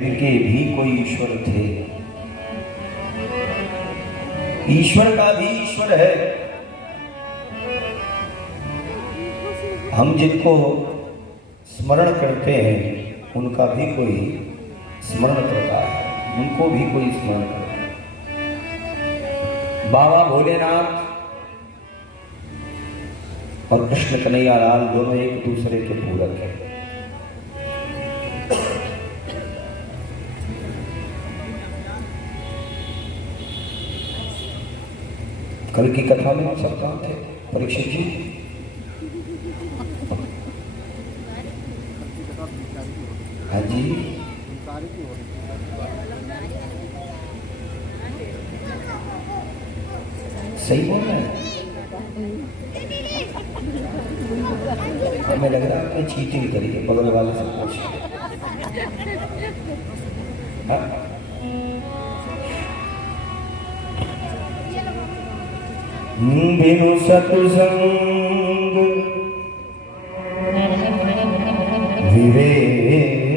के भी कोई ईश्वर थे। ईश्वर का भी ईश्वर है। हम जिनको स्मरण करते हैं उनका भी कोई स्मरण करता है, उनको भी कोई स्मरण करता है। बाबा भोलेनाथ और कृष्ण कन्हैया लाल दोनों एक दूसरे के पूरक हैं। कल की कथा में आप सब कहाँ थे परीक्षित जी? हाँ जी, सही बोल रहे हैं। हमें लग रहा है आपने चीटिंग करी है, बगल वाले से पूछ। बिनु सत्संग विवेक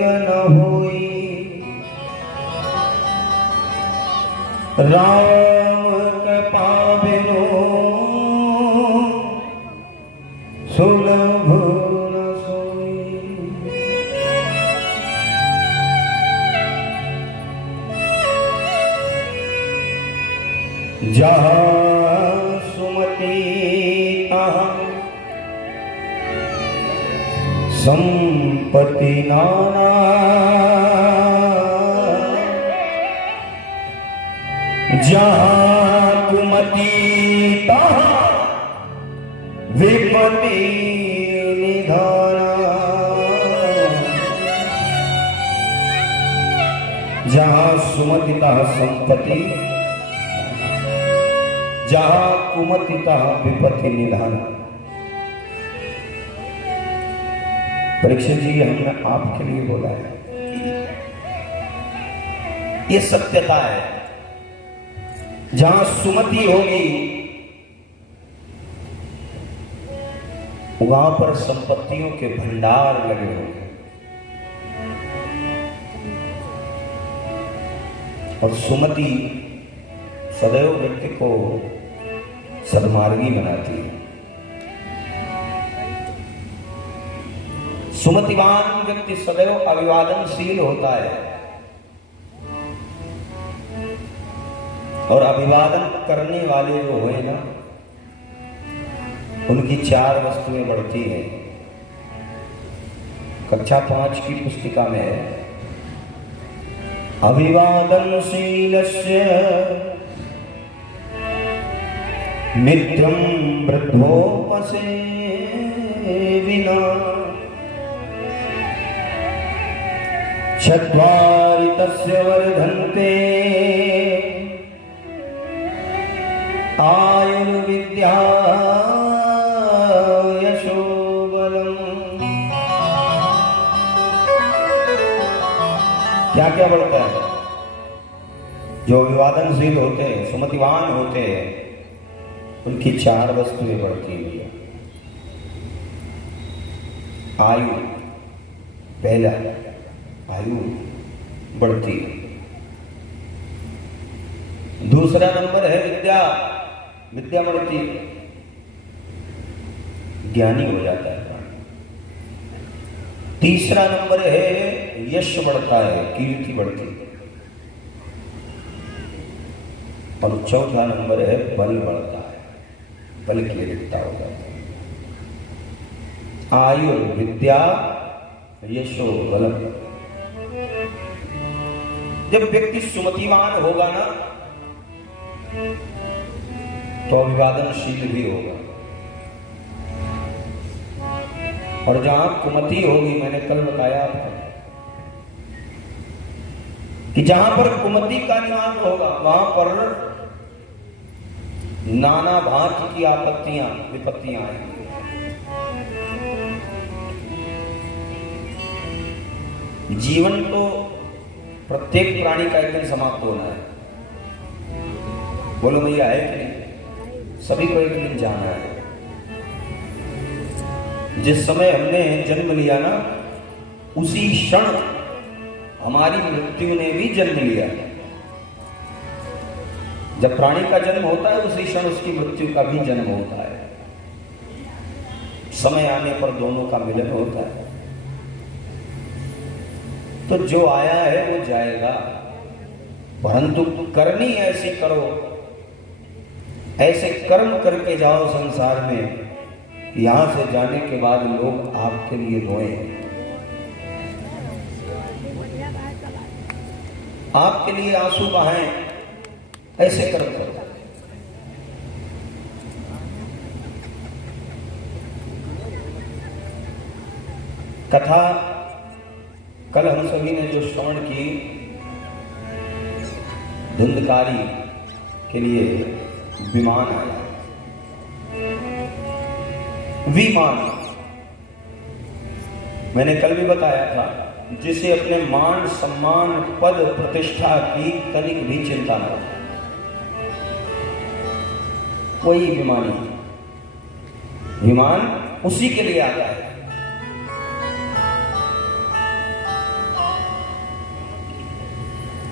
न होई, राम कृपा बिनु सुलभ न सोई। जहाँ सुमति तहाँ संपत्ति नाना, जहाँ कुमति तहाँ विपत्ति निधाना। जहाँ सुमति तहाँ संपत्ति, जहाँ कुमति तहाँ विपत्ति निधान। परीक्षित जी, हमने आपके लिए बोला है, ये सत्यता है। जहां सुमति होगी वहां पर संपत्तियों के भंडार लगे होंगे, और सुमति सदैव व्यक्ति को सद्मार्गी बनाती है। सुमतिवान व्यक्ति सदैव अभिवादनशील होता है, और अभिवादन करने वाले जो हुए ना, उनकी 4 वस्तुएं बढ़ती हैं। कक्षा 5 की पुस्तिका में है, अभिवादनशीलस्य मित्रं वृद्धोपसेविना, चत्वारि तस्य वर्धन्ते आयुर्विद्या यशो बलम्। क्या क्या बढ़ता है? जो अभिवादनशील होते हैं, सुमतिवान होते हैं, उनकी 4 वस्तुएं बढ़ती हुई है। आयु, पहला आयु बढ़ती है। दूसरा नंबर है विद्या, विद्या बढ़ती है, ज्ञानी हो जाता है। तीसरा नंबर है यश बढ़ता है, कीर्ति बढ़ती है। और चौथा नंबर है बल बढ़ता है, बल की अधिकता हो जाती है। आयु विद्या यशो बलम। जब व्यक्ति सुमतिवान होगा ना तो अभिवादनशील भी होगा, और जहां कुमति होगी, मैंने कल बताया आपको कि जहां पर कुमति का निवास होगा वहां पर नाना भांति की आपत्तियां विपत्तियां आएंगी। जीवन तो प्रत्येक प्राणी का एक दिन समाप्त होना है। बोलो भैया, है कि नहीं? सभी को एक दिन जाना है। जिस समय हमने जन्म लिया ना, उसी क्षण हमारी मृत्यु ने भी जन्म लिया। जब प्राणी का जन्म होता है उसी क्षण उसकी मृत्यु का भी जन्म होता है। समय आने पर दोनों का मिलन होता है। तो जो आया है वो जाएगा, परंतु करनी ऐसी करो, ऐसे कर्म करके जाओ संसार में, यहां से जाने के बाद लोग आपके लिए रोए, आपके लिए आंसू बहाएं। ऐसे कर्म करो। कथा कल हम सभी ने जो श्रवण की, धुंधकारी के लिए विमान आया, विमान मैंने कल भी बताया था, जिसे अपने मान सम्मान पद प्रतिष्ठा की तनिक भी चिंता न हो, कोई विमानी विमान उसी के लिए आता है।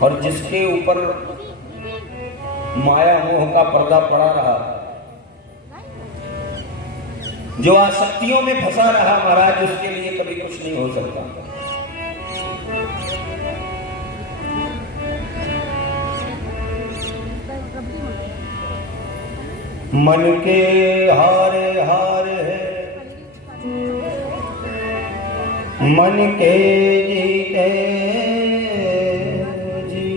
और जिसके ऊपर माया मोह का पर्दा पड़ा रहा, जो आसक्तियों में फंसा रहा महाराज, उसके लिए कभी कुछ नहीं हो सकता। मन के हारे हारे मन के जीते जी,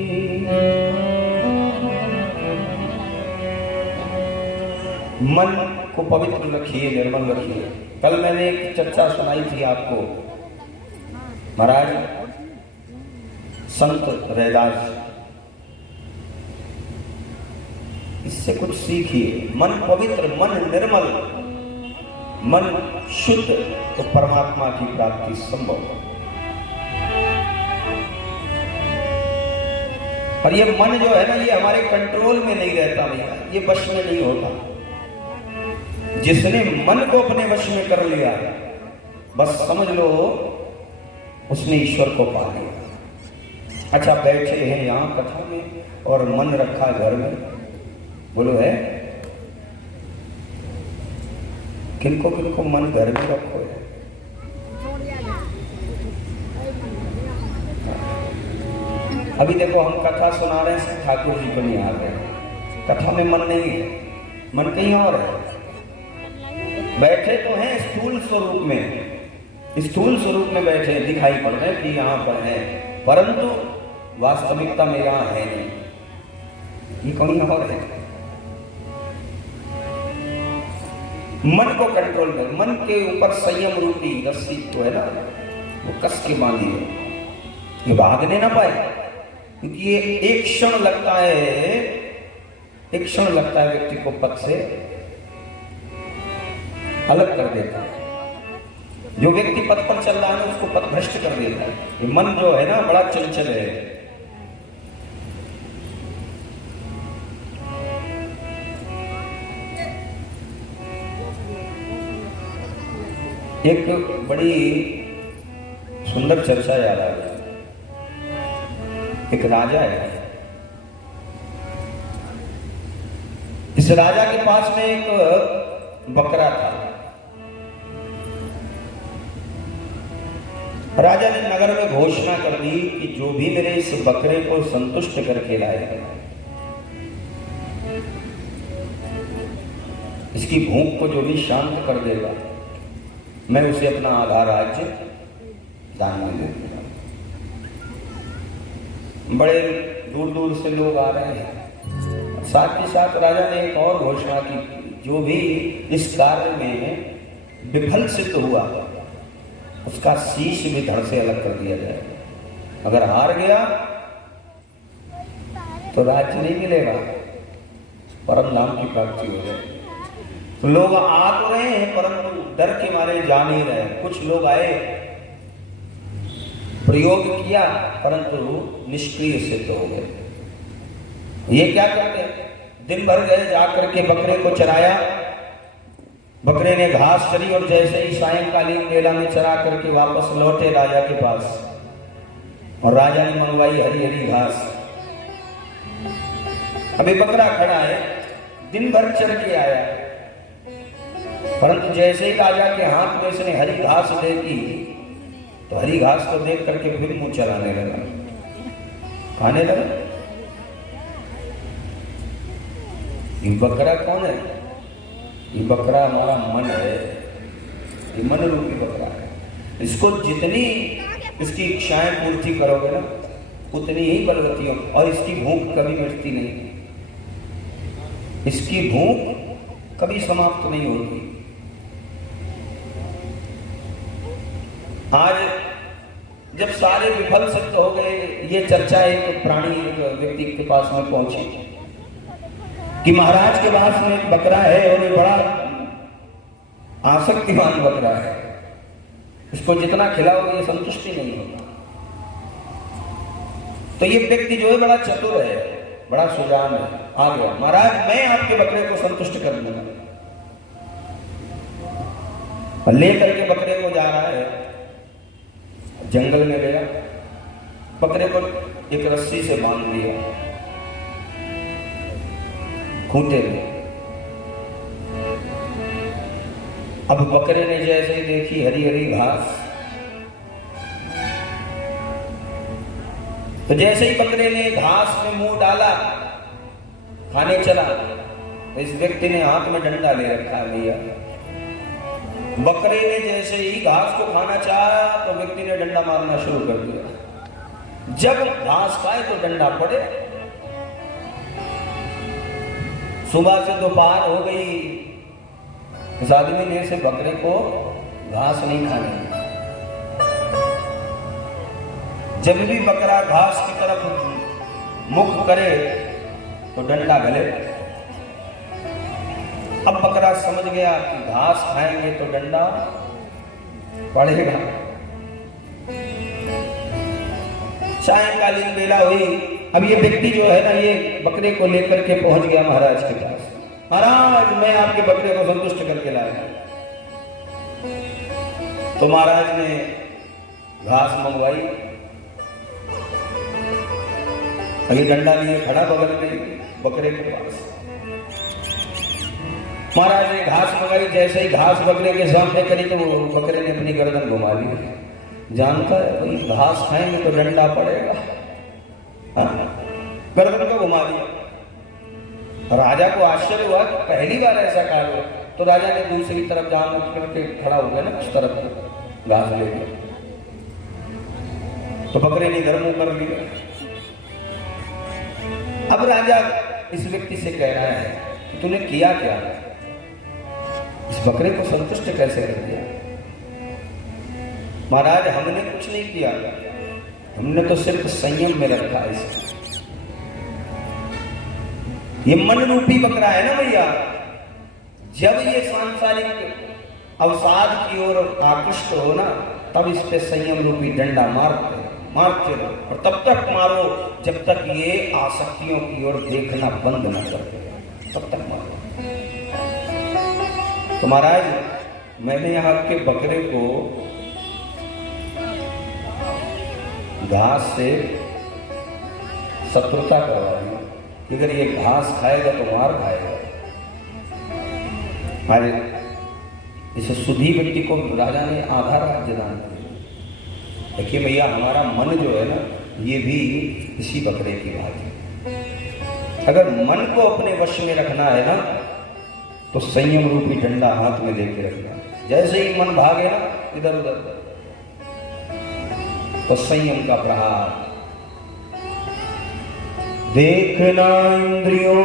मन को पवित्र रखिए, निर्मल रखिए। कल मैंने एक चर्चा सुनाई थी आपको, महाराज संत रैदास, इससे कुछ सीखिए। मन पवित्र, मन निर्मल, मन शुद्ध, तो परमात्मा की प्राप्ति संभव है। और ये मन जो है ना, ये हमारे कंट्रोल में नहीं रहता भैया, ये वश में नहीं होता। जिसने मन को अपने वश में कर लिया, बस समझ लो उसने ईश्वर को पा लिया। अच्छा, बैठे हैं यहाँ कथा में और मन रखा घर में, बोलो है? किनको किनको मन घर में रखो है? अभी देखो हम कथा सुना रहे हैं, ठाकुर जी को नहीं आ रहे, कथा में मन नहीं है, मन कहीं और है। बैठे तो हैं स्थूल स्वरूप में, स्थूल स्वरूप में बैठे दिखाई पड़ रहे कि यहाँ पर है, परंतु वास्तविकता में यहाँ है नहीं, ये कहीं और है। मन को कंट्रोल कर, मन के ऊपर संयम रूपी रस्सी तो है ना, वो कस के बांधिए, ये भागने ना पाए, क्योंकि ये एक क्षण लगता है, एक क्षण लगता है व्यक्ति को पथ से अलग कर देता है। जो व्यक्ति पथ पर चल रहा है उसको पथ भ्रष्ट कर देता है। ये मन जो है ना बड़ा चंचल है। एक बड़ी सुंदर चर्चा याद आ गई। एक राजा है, इस राजा के पास में एक बकरा था। राजा ने नगर में घोषणा कर दी कि जो भी मेरे इस बकरे को संतुष्ट करके लाएगा, इसकी भूख को जो भी शांत कर देगा, मैं उसे अपना आधा राज्य दान में दे दूंगा। बड़े दूर दूर से लोग आ रहे हैं। साथ ही साथ राजा ने एक और घोषणा की, जो भी इस कार्य में विफल सिद्ध हुआ उसका शीश भी धड़ से अलग कर दिया जाए। अगर हार गया तो राज्य नहीं मिलेगा, परम धाम की प्राप्ति हो जाएगी। तो लोग आ तो रहे हैं परंतु डर के मारे जा नहीं रहे। कुछ लोग आए, प्रयोग किया, परंतु निष्क्रिय सिद्ध हो गए। ये क्या करते हैं? दिन भर गए, जाकर के बकरे को चराया, बकरे ने घास चरी और जैसे ही सायंकालीन मेला में चरा करके वापस लौटे राजा के पास, और राजा ने मंगवाई हरी हरी घास। अभी बकरा खड़ा है, दिन भर चल के आया, परंतु जैसे ही राजा के हाथ में इसने हरी घास देखी तो हरी घास को देख करके फिर मुंह चलाने लगा, खाने लगा। ये बकरा कौन है? ये बकरा हमारा मन है, ये मन रूपी बकरा है। इसको जितनी इसकी इच्छाएं पूर्ति करोगे ना उतनी ही बलवती हो, और इसकी भूख कभी मिटती नहीं, इसकी भूख कभी समाप्त नहीं होती। आज जब सारे विफल सिद्ध हो गए, ये चर्चा एक प्राणी एक व्यक्ति के पास में पहुंची कि महाराज के पास में एक बकरा है और ये बड़ा आसक्तिमान बकरा है, इसको जितना खिलाओगे ये संतुष्टि नहीं होगा। तो ये व्यक्ति जो है बड़ा चतुर है, बड़ा सुजान है, आ गया, महाराज मैं आपके बकरे को संतुष्ट कर दूंगा। लेकर के बकरे को जा रहा है, जंगल में गया, बकरे को एक रस्सी से बांध दिया खूंटे में। अब बकरे ने जैसे ही देखी हरी हरी घास, तो जैसे ही बकरे ने घास में मुंह डाला, खाने चला, इस व्यक्ति ने हाथ में डंडा ले रखा लिया। बकरे ने जैसे ही घास को खाना चाहा तो व्यक्ति ने डंडा मारना शुरू कर दिया। जब घास खाए तो डंडा पड़े। सुबह से दोपहर हो गई, इस आदमी ने से बकरे को घास नहीं खाने दी। जब भी बकरा घास की तरफ मुख करे तो डंडा गले। अब बकरा समझ गया कि घास खाएंगे तो डंडा पड़ेगा। सायंकालीन बेला हुई, अब ये व्यक्ति जो है ना, ये बकरे को लेकर के पहुंच गया महाराज के पास। महाराज मैं आपके बकरे को संतुष्ट करके लाया। तो महाराज ने घास मंगवाई, अभी डंडा लिए खड़ा बगल में बकरे के पास। महाराज ने घास मंगाई, जैसे ही घास बकरे के सामने करी तो बकरे ने अपनी गर्दन घुमा ली। जानता है भाई घास खाएंगे तो डंडा पड़ेगा, गर्दन को घुमा दिया। राजा को आश्चर्य हुआ कि पहली बार ऐसा कार्य हुआ। तो राजा ने दूसरी तरफ जहां मुख करके खड़ा हो गया ना, उस तरफ घास ले गया, तो बकरे ने इधर मुंह कर लिया। अब राजा इस व्यक्ति से कह रहा है कि तूने किया क्या, इस बकरे को संतुष्ट कैसे कर दिया? महाराज हमने कुछ नहीं किया, हमने तो सिर्फ संयम में रखा है इसे। ये मन रूपी बकरा है ना भैया, जब ये सांसारिक अवसाद की ओर आकृष्ट हो ना, तब इस पे संयम रूपी डंडा मारते रहो, और तब तक मारो जब तक ये आसक्तियों की ओर देखना बंद न कर दे, तब तक मारो। तो महाराज मैंने यहाँ के बकरे को घास से शत्रुता करवाई कि अगर ये घास खाएगा तो मार खाएगा। अरे इसे सुधी व्यक्ति को राजा ने आधा राज्य दान दिया। देखिए भैया हमारा मन जो है ना, ये भी इसी बकरे की बात है। अगर मन को अपने वश में रखना है ना, तो संयम रूपी डंडा हाथ में लेके रखना। जैसे ही मन भागे ना इधर उधर, तो संयम का प्रहार। देखना इंद्रियों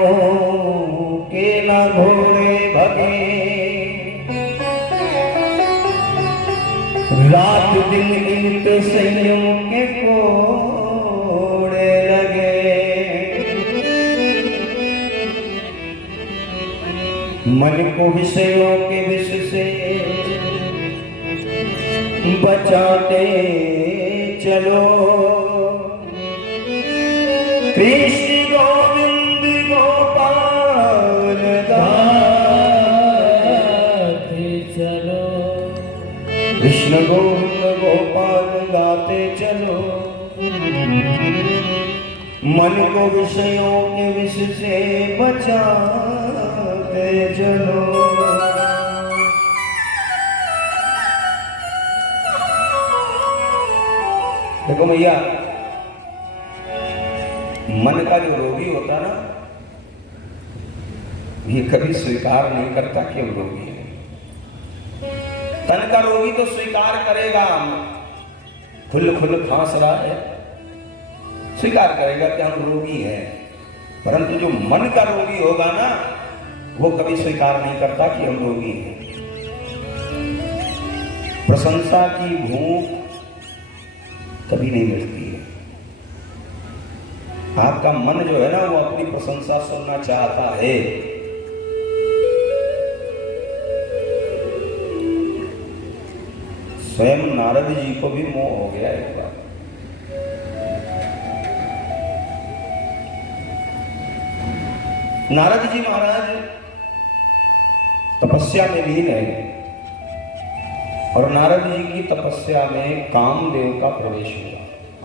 के न घोड़े भगे, रात दिन इनके संयम के कोड़े लगे। मन को विषयों के विष से बचाते चलो, कृष्ण गोविंद गोपाल गाते चलो, कृष्ण गोविंद गोपाल गाते चलो। मन को विषयों के विष से बचा के चलो। देखो भैया, मन का जो रोगी होता ना, ये कभी स्वीकार नहीं करता कि हम रोगी हैं। तन का रोगी तो स्वीकार करेगा, खुल खुल खांस रहा है, स्वीकार करेगा कि हम रोगी हैं। परंतु जो मन का रोगी होगा ना, वो कभी स्वीकार नहीं करता कि हम रोगी हैं। प्रशंसा की भूख कभी नहीं मिलती है। आपका मन जो है ना, वो अपनी प्रशंसा सुनना चाहता है। स्वयं नारद जी को भी मोह हो गया एक बार। नारद जी महाराज तपस्या में लीन है और नारद जी की तपस्या में कामदेव का प्रवेश हुआ,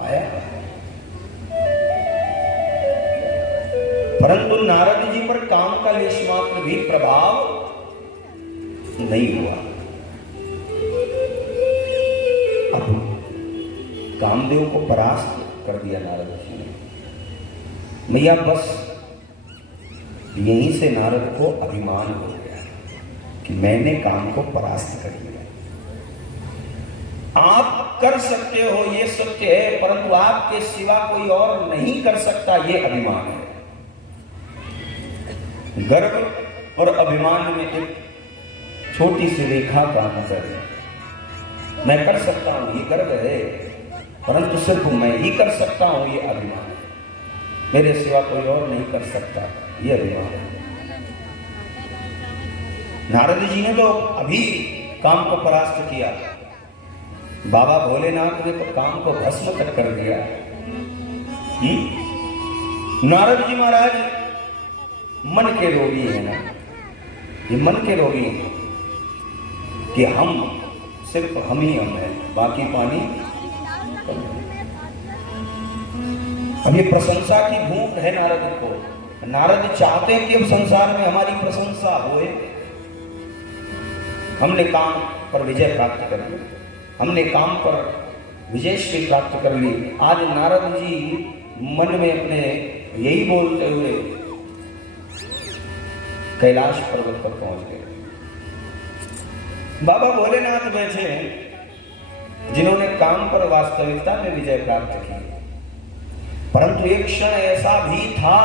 आया। परंतु नारद जी पर काम का लेश मात्र भी प्रभाव नहीं हुआ। अब कामदेव को परास्त कर दिया नारद जी ने। भैया बस यहीं से नारद को अभिमान हो गया कि मैंने काम को परास्त कर दिया। आप कर सकते हो ये सत्य है, परंतु आपके सिवा कोई और नहीं कर सकता, ये अभिमान है। गर्व और अभिमान में एक छोटी सी रेखा का अंतर है। मैं कर सकता हूं ये गर्व है, परंतु सिर्फ मैं ही कर सकता हूं ये अभिमान है। मेरे सिवा कोई और नहीं कर सकता, ये अभिमान है। नारद जी ने तो अभी काम को परास्त किया, बाबा भोलेनाथ ने तो काम को भस्म कर दिया। नारद जी महाराज मन के रोगी है ना, ये मन के रोगी हैं कि हम सिर्फ हम ही हम हैं, बाकी पानी कम है। अब ये प्रशंसा की भूख है नारद को। नारद चाहते हैं कि अब संसार में हमारी प्रशंसा होए। हमने काम पर विजय प्राप्त कर ली, हमने काम पर विजयश्री प्राप्त कर ली। आज नारद जी मन में अपने यही बोलते हुए कैलाश पर्वत पर पहुंच गए। बाबा भोलेनाथ बैठे जिन्होंने काम पर वास्तविकता में विजय प्राप्त की। परंतु एक क्षण ऐसा भी था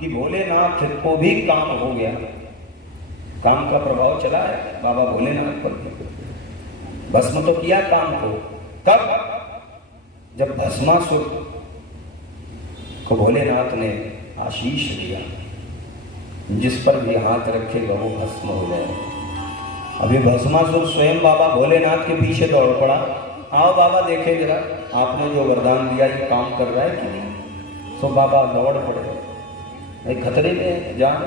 कि भोलेनाथ को भी काम हो गया, काम का प्रभाव चला है बाबा भोलेनाथ पर। भस्म तो किया काम को, तब जब भस्मासुर को भोलेनाथ ने आशीष दिया, जिस पर भी हाथ रखेगा वो भस्म हो जाए। अभी भस्मासुर स्वयं बाबा भोलेनाथ के पीछे दौड़ पड़ा। आओ बाबा देखे जरा, आपने जो वरदान दिया ये काम कर रहा है कि नहीं। तो बाबा दौड़ पड़े, भाई खतरे में जान।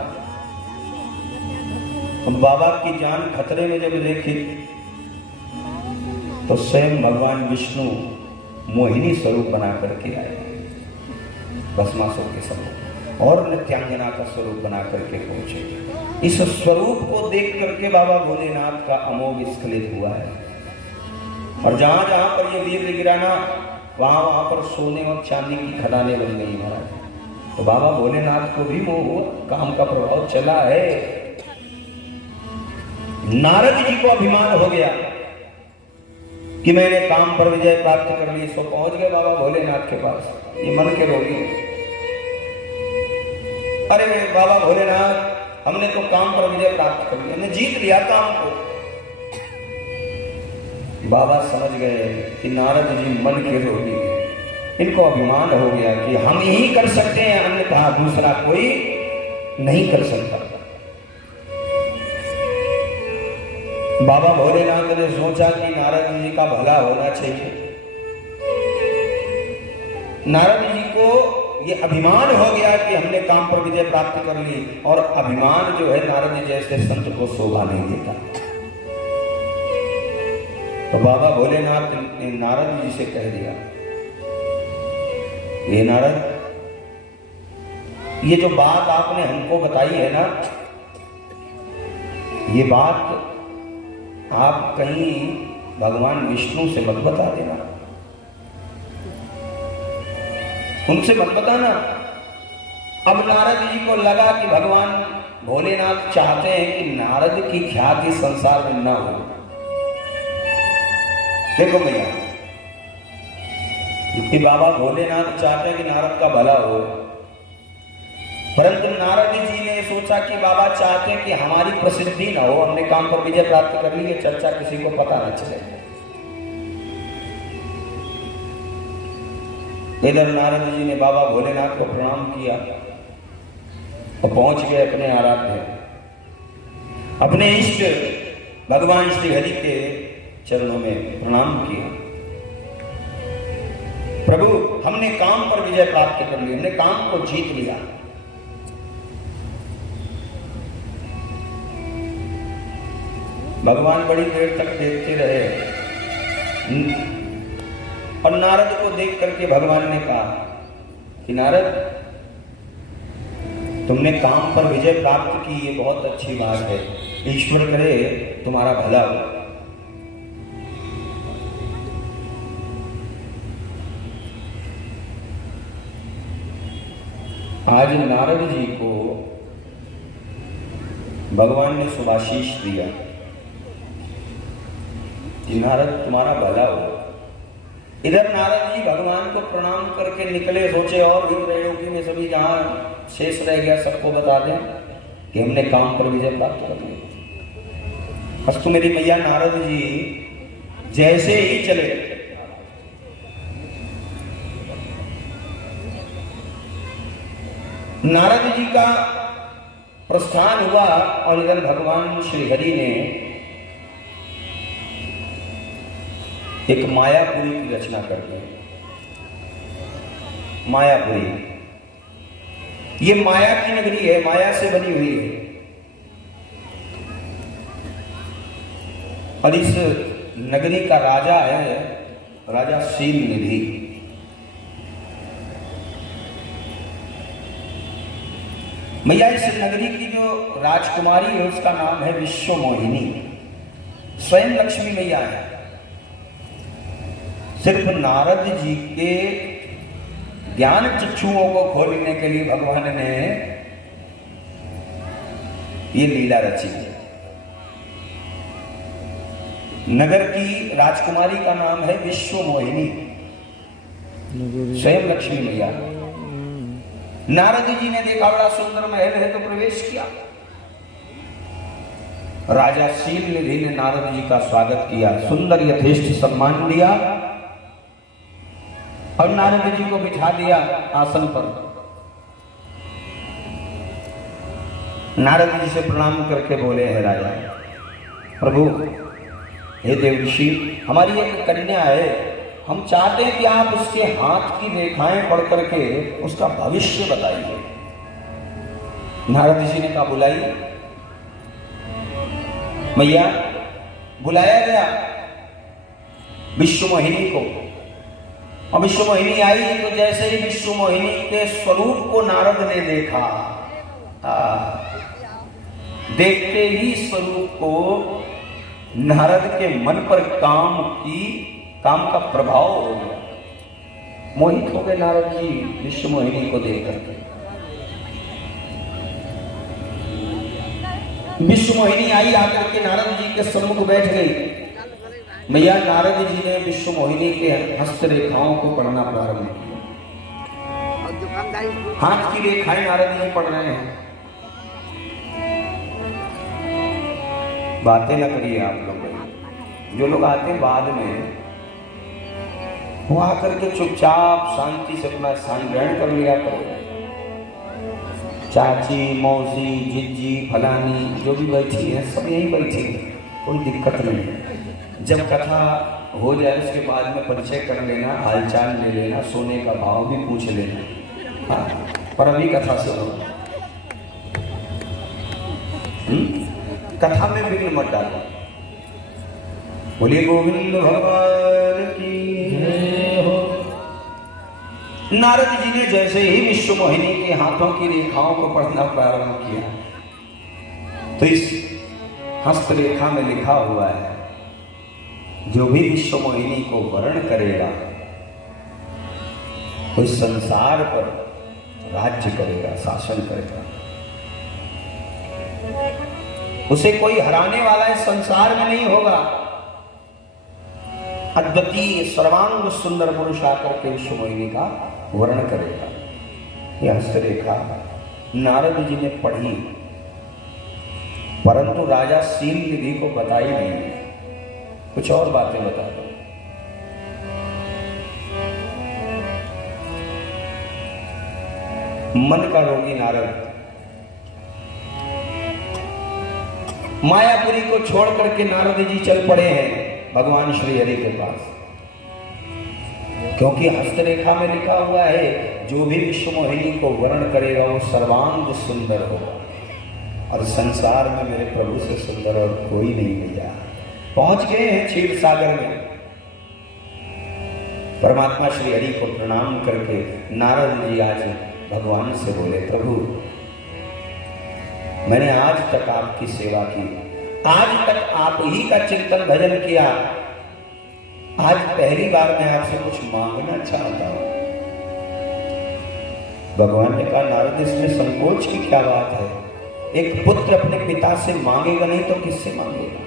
बाबा की जान खतरे में जब देखी तो स्वयं भगवान विष्णु मोहिनी स्वरूप बना करके आए भस्मासुर के समय, और नित्यांगना का स्वरूप बना करके पहुंचे। इस स्वरूप को देख करके बाबा भोलेनाथ का अमोघ स्खलित हुआ है। और जहां जहां पर ये वीर गिराना, वहां वहां पर सोने और चांदी की खदानें बन गई महाराज। तो बाबा भोलेनाथ को भी वो काम का प्रभाव चला है। नारद जी को अभिमान हो गया कि मैंने काम पर विजय प्राप्त कर ली। सो पहुंच गए बाबा भोलेनाथ के पास। ये मन के रोगी, अरे बाबा भोलेनाथ, हमने तो काम पर विजय प्राप्त कर लिया, हमने जीत लिया काम को। बाबा समझ गए कि नारद जी मन के रोगी हैं। इनको अभिमान हो गया कि हम ही कर सकते हैं, हमने कहा दूसरा कोई नहीं कर सकता। बाबा भोलेनाथ ने सोचा कि नारद जी का भला होना चाहिए। नारद जी को ये अभिमान हो गया कि हमने काम पर विजय प्राप्त कर ली, और अभिमान जो है नारद जी जैसे संत को शोभा नहीं देता। तो बाबा भोलेनाथ ने नारद जी से कह दिया, ये नारद, ये जो बात आपने हमको बताई है ना, ये बात आप कहीं भगवान विष्णु से मत बता देना, उनसे मत बताना। अब नारद जी को लगा कि भगवान भोलेनाथ चाहते हैं कि नारद की ख्याति संसार में न हो। देखो भैया, कि बाबा भोलेनाथ चाहते हैं कि नारद का भला हो, परंतु नारद जी ने सोचा कि बाबा चाहते हैं कि हमारी प्रसिद्धि ना हो, हमने काम पर विजय प्राप्त कर ली है, चर्चा किसी को पता न चले। इधर नारद जी ने बाबा भोलेनाथ को प्रणाम किया और पहुंच गए अपने आराध्य, अपने इष्ट भगवान श्री हरि के चरणों में प्रणाम किया। प्रभु, हमने काम पर विजय प्राप्त कर ली, हमने काम को जीत लिया। भगवान बड़ी देर तक देखते रहे और नारद को देख करके भगवान ने कहा कि नारद, तुमने काम पर विजय प्राप्त की, ये बहुत अच्छी बात है, ईश्वर करे तुम्हारा भला हो। आज नारद जी को भगवान ने शुभाशीष दिया कि नारद तुम्हारा भला हो। इधर नारद जी भगवान को प्रणाम करके निकले, सोचे और भी त्रैलोकी में सभी जहां शेष रह गया सबको बता दें कि हमने काम पर विजय प्राप्त कर लिया। अस्तु मेरी मैया नारद जी जैसे ही चले, नारद जी का प्रस्थान हुआ और इधर भगवान श्री हरि ने एक मायापुरी की रचना कर दी। मायापुरी, ये माया की नगरी है, माया से बनी हुई है। और इस नगरी का राजा है राजा शील निधि। मैया, इस नगरी की जो राजकुमारी है उसका नाम है विश्व मोहिनी, स्वयं लक्ष्मी मैया है। सिर्फ नारद जी के ज्ञान चक्षुओं को खोलने के लिए भगवान ने ये लीला रची है। नगर की राजकुमारी का नाम है विश्व मोहिनी, स्वयं लक्ष्मी मैया। नारद जी ने देखा बड़ा सुंदर महल है तो प्रवेश किया। राजा शील निधि ने नारद जी का स्वागत किया, सुंदर यथेष्ट सम्मान दिया और नारद जी को बिठा दिया आसन पर। नारद जी से प्रणाम करके बोले, है राजा, प्रभु, हे देव ऋषि, हमारी एक कन्या है, हम चाहते हैं कि आप उसके हाथ की रेखाएं पढ़ करके उसका भविष्य बताइए। नारद जी ने कहा, बुलाइए। मैया, बुलाया गया विश्व मोहिनी को। और विश्व मोहिनी आई तो जैसे ही विश्व मोहिनी के स्वरूप को नारद ने देखा, देखते ही स्वरूप को नारद के मन पर काम का प्रभाव हो गया। मोहित हो गए नारद जी विश्व मोहिनी को देख करके। विश्व मोहिनी आई, आकर के नारद जी के सम्मुख बैठ गई। मैया, नारद जी ने विश्व मोहिनी के हस्तरेखाओं को पढ़ना प्रारंभ किया। हाथ की रेखाएं नारद जी पढ़ रहे हैं। बातें न करिए आप लोग, जो लोग आते हैं बाद में, वो आकर के चुपचाप शांति से अपना स्थान ग्रहण कर लिया करो। चाची, मौसी, जिज्जी, फलानी जो भी बैठी है सब यहीं बैठी है, कोई दिक्कत नहीं है। जब कथा हो जाए उसके बाद में परिचय कर लेना, हालचाल ले लेना, सोने का भाव भी पूछ लेना। हाँ, पर अभी कथा सुनो। कथा में विघ्न मत डालो। बोलिए गोविंद भगवान की जय हो। नारद जी ने जैसे ही विश्व मोहिनी के हाथों की रेखाओं को पढ़ना प्रारंभ किया तो इस हस्तरेखा में लिखा हुआ है, जो भी विश्व मोहिनी को वर्ण करेगा वो संसार पर राज्य करेगा, शासन करेगा। उसे कोई हराने वाला इस संसार में नहीं होगा। अद्वितीय सर्वांग सुंदर पुरुष आकर के विश्व मोहिनी का वर्ण करेगा। यह हस्तरेखा नारद जी ने पढ़ी, परंतु राजा शीलनिधि को बताई नहीं, कुछ और बातें बता दो। मन का रोगी नारद मायापुरी को छोड़ करके नारद जी चल पड़े हैं भगवान श्री हरि के पास, क्योंकि हस्तरेखा में लिखा हुआ है जो भी विश्व मोहिनी को वर्ण करेगा वो सर्वांग सुंदर होगा, और संसार में मेरे प्रभु से सुंदर और कोई नहीं भैया। पहुंच गए हैं क्षीर सागर में। परमात्मा श्री हरि को प्रणाम करके नारद जी आज भगवान से बोले, प्रभु मैंने आज तक आपकी सेवा की, आज तक आप ही का चिंतन भजन किया, आज पहली बार मैं आपसे कुछ मांगना चाहता हूं। भगवान ने कहा, नारद इसमें संकोच की क्या बात है? एक पुत्र अपने पिता से मांगेगा नहीं तो किससे मांगेगा?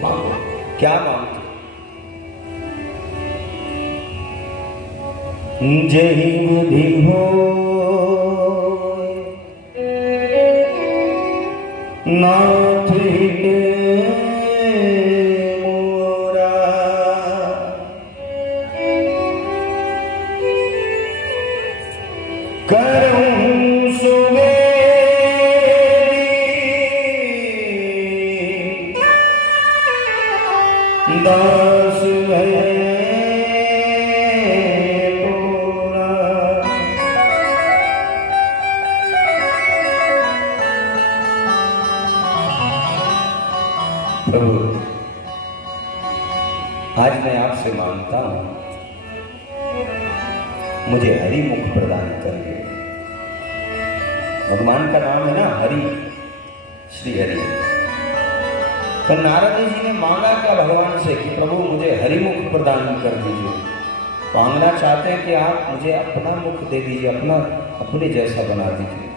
मांगो, क्या मांगते? जही बुद्धि हो नाथ मोरा, करहूं सुबे दास है प्रभु। आज मैं आपसे मांगता हूं, मुझे हरि मुख प्रदान करिए। भगवान का नाम है ना हरि, श्री हरि। तो नारद जी ने मांगा क्या भगवान से कि प्रभु मुझे हरि मुख प्रदान कर दीजिए। मांगना चाहते हैं कि आप मुझे अपना मुख दे दीजिए, अपने जैसा बना दीजिए।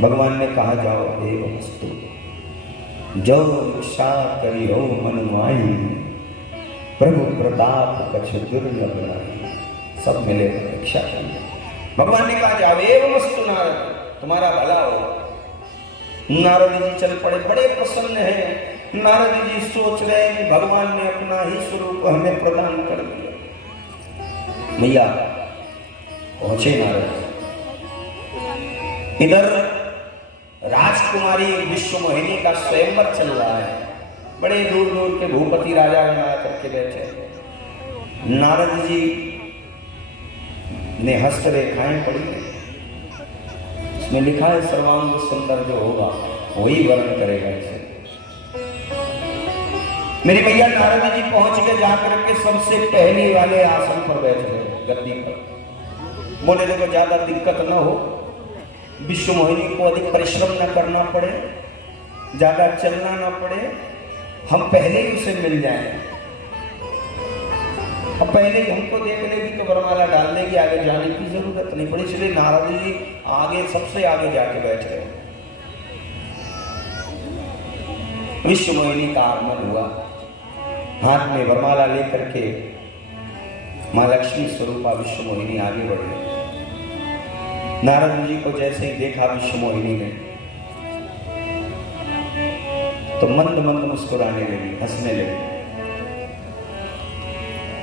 भगवान ने कहा, जाओ एव वस्तु जो इच्छा करी हो मन माही, प्रभु प्रताप कछ दुर्लभ नाही, सब मिले इच्छा करिए। भगवान ने कहा, जाओ एव वस्तु नारद, तुम्हारा भला हो। नारद जी चल पड़े, बड़े प्रसन्न हैं। नारद जी सोच रहे हैं कि भगवान ने अपना ही स्वरूप हमें प्रदान कर दिया। भैया पहुंचे नारद। इधर राजकुमारी विश्व मोहिनी का स्वयंवर चल रहा है। बड़े दूर दूर के भूपति राजा बना करके बैठे। नारद जी ने हस्तरेखाएं पढ़ी, इसमें लिखा है सर्वांग सुंदर जो होगा वही वर्ण करेगा इसे। मेरी भैया नारद जी पहुंच के जाकर के सबसे पहले वाले आसन पर बैठ गए, गद्दी पर। बोले देखो ज्यादा दिक्कत ना हो, विश्व मोहिनी को अधिक परिश्रम न करना पड़े, ज्यादा चलना ना पड़े, हम पहले ही उसे मिल जाएं। अब पहले ही हमको देख लेगी तो वरमाला डाल देगी, आगे जाने की जरूरत नहीं पड़ी। इसलिए नारद जी आगे सबसे आगे जाके बैठ गए। विश्व मोहिनी का आगमन हुआ, हाथ में वरमाला लेकर के मां लक्ष्मी स्वरूपा विश्व मोहिनी आगे बढ़ी। नारद जी को जैसे ही देखा विश्व मोहिनी ने तो मंद मंद मुस्कुराने लगी, हंसने लगी।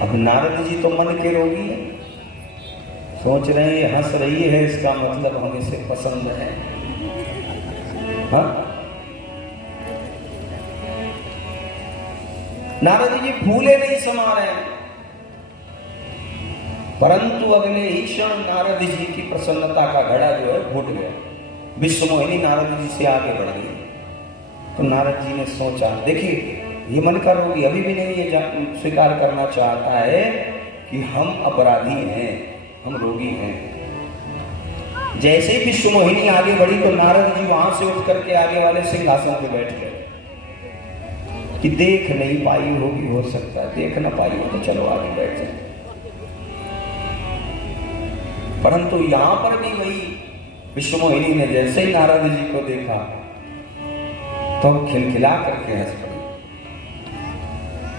अब नारद जी तो मन के रोगी है, सोच रहे हैं हंस रही है इसका मतलब हमें से पसंद है। हाँ? नारद जी फूले नहीं समा रहे हैं, परंतु अगले ही क्षण नारद जी की प्रसन्नता का घड़ा जो है फूट गया। विश्व मोहिनी नारद जी से आगे बढ़ गई। तो नारद जी ने सोचा, देखिए ये मन का रोगी अभी भी नहीं ये स्वीकार करना चाहता है कि हम अपराधी हैं, हम रोगी हैं। जैसे ही विश्व मोहिनी आगे बढ़ी तो नारद जी वहां से उठ करके आगे वाले सिंहासन पे बैठ गए कि देख नहीं पाई होगी, हो सकता है देख ना पाई हो तो चलो आगे बैठ जाए। परंतु यहां पर भी वही विश्व मोहिनी ने जैसे ही नारद जी को देखा तो खिलखिला करके हंस पड़ी।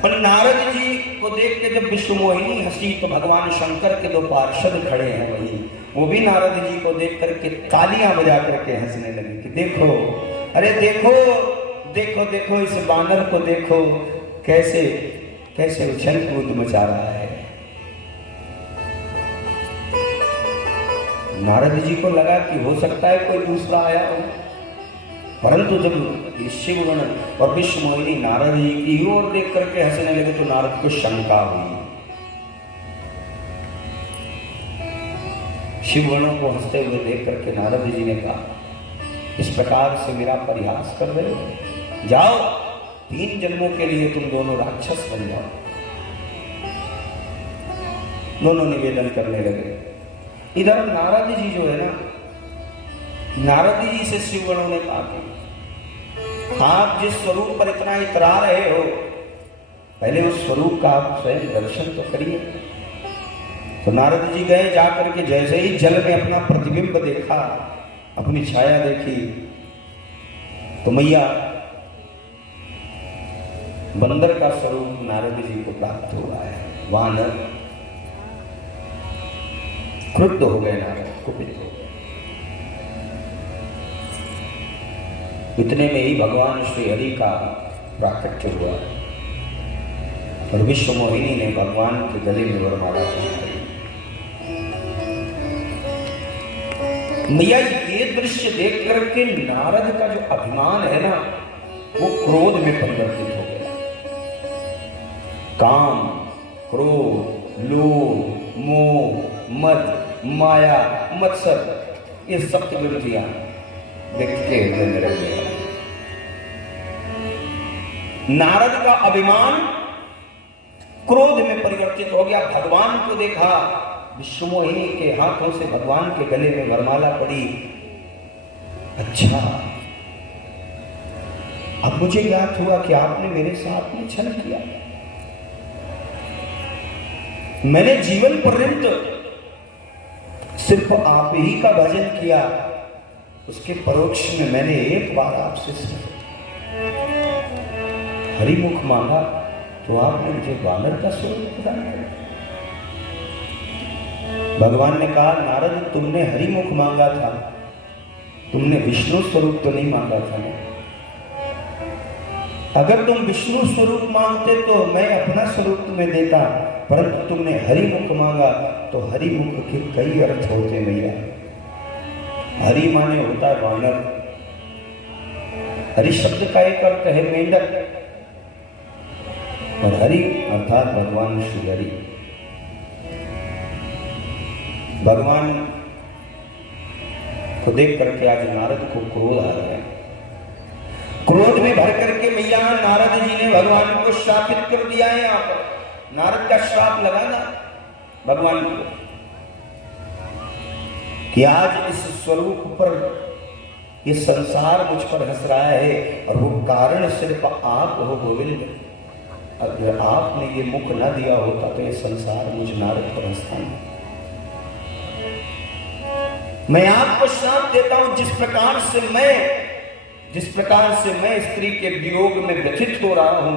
पर नारद जी को देख के जब विश्व मोहिनी हंसी तो भगवान शंकर के दो पार्षद खड़े हैं वही, वो भी नारद जी को देख करके तालियां बजा करके हंसने लगे कि देखो, अरे देखो देखो देखो इस बानर को देखो कैसे कैसे उछल कूद मचा रहा है। नारद जी को लगा कि हो सकता है कोई दूसरा आया हो, परंतु जब शिवगण और विश्व मोहिनी नारद जी की ओर देख करके हंसने लगे तो नारद को शंका हुई। शिवगणों को हंसते हुए देख करके नारद जी ने कहा, इस प्रकार से मेरा परिहास कर रहे हो, जाओ 3 जन्मों के लिए तुम दोनों राक्षस बन जाओ। दोनों निवेदन करने लगे। इधर नारद जी जो है ना, नारद जी से शिवगणों ने कहा कि आप जिस स्वरूप पर इतना इतरा रहे हो, पहले उस स्वरूप का आप स्वयं दर्शन तो करिए। तो नारद जी गए, जाकर के जैसे ही जल में अपना प्रतिबिंब देखा, अपनी छाया देखी, तो मैया बंदर का स्वरूप नारद जी को प्राप्त हुआ है। वानर क्रुद्ध हो गए, नारद कुपित हो गए। इतने में ही भगवान श्री हरि का प्राकट्य हुआ और विश्व मोहिनी ने भगवान के गले में वरमाला पहनाई। मैया ये दृश्य देख करके नारद का जो अभिमान है ना, वो क्रोध में परिवर्तित हो गया। काम, क्रोध, लोभ, मोह, मद, माया, मत्सर, ये सप्त वृत्तियां व्यक्ति के हृदय में रह गई। नारद का अभिमान क्रोध में परिवर्तित हो गया। भगवान को देखा, विश्व मोहिनी के हाथों से भगवान के गले में वरमाला पड़ी। अच्छा, अब मुझे याद हुआ कि आपने मेरे साथ में छल किया। मैंने जीवन पर्यंत सिर्फ आप ही का भजन किया, उसके परोक्ष में मैंने एक बार आपसे सिर्फ हरिमुख मांगा तो आपने मुझे वानर का स्वरूप प्रदान किया। भगवान ने कहा, नारद तुमने हरिमुख मांगा था, तुमने विष्णु स्वरूप तो नहीं मांगा था ना। अगर तुम विष्णु स्वरूप मांगते तो मैं अपना स्वरूप तुम्हें देता, परंतु तुमने हरिमुख मांगा तो हरिमुख के कई अर्थ होते भैया। हरि माने होता है वानर, हरि शब्द का एक अर्थ है मेंढक, और हरि अर्थात भगवान श्री हरि। भगवान को देख करके आज नारद को क्रोध आ गया। क्रोध में भर करके मैया नारद जी ने भगवान को श्रापित कर दिया है। यहाँ पर नारद का श्राप लगाना भगवान को कि आज इस स्वरूप पर ये संसार मुझ पर हंस रहा है और वो कारण सिर्फ आप हो गोविंद। अगर आपने ये मुख न दिया होता तो ये संसार मुझ नारद पर हंसता नहीं। मैं आपको श्राप देता हूं, जिस प्रकार से मैं स्त्री के वियोग में व्यथित हो रहा हूं,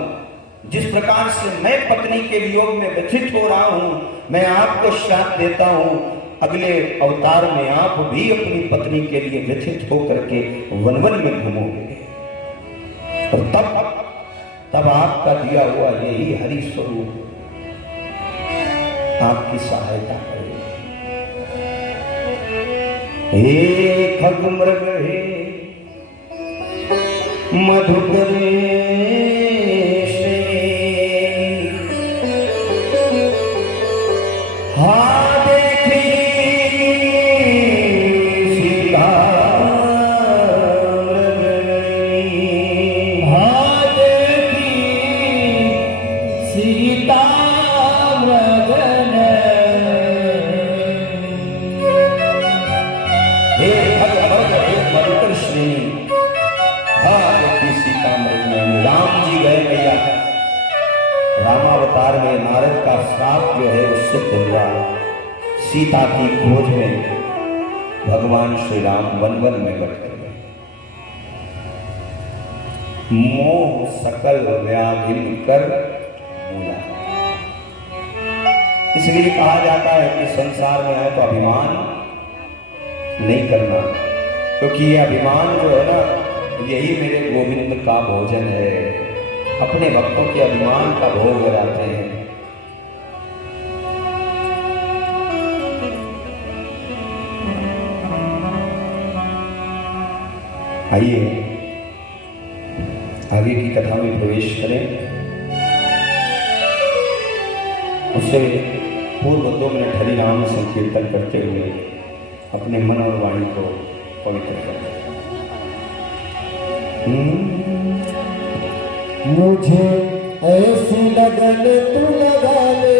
जिस प्रकार से मैं पत्नी के वियोग में व्यथित हो रहा हूं, मैं आपको श्राप देता हूं, अगले अवतार में आप भी अपनी पत्नी के लिए व्यथित होकर के वन वन में घूमोगे और तब आपका दिया हुआ यही हरि स्वरूप आपकी सहायता करेगा। हे खग मृग हे मधुकर सीता मृगन गए मैया। रामावतार में नारद का श्राप जो है वो सिद्ध हुआ। सीता की खोज में भगवान श्री राम वन वन में बढ़ते गए। मोह सकल व्याधि कर मूला। इसलिए कहा जाता है कि संसार में है तो अभिमान नहीं करना, क्योंकि ये अभिमान जो है ना, यही मेरे गोविंद का भोजन है। अपने भक्तों के अभिमान का भोग लगाते हैं। आइए आगे की कथा में प्रवेश करें। उससे पूर्व 2 मिनट हरि नाम संकीर्तन करते हुए अपने मन और वाणी को पवित्र करें। मुझे ऐसी लगन तू लगा ले,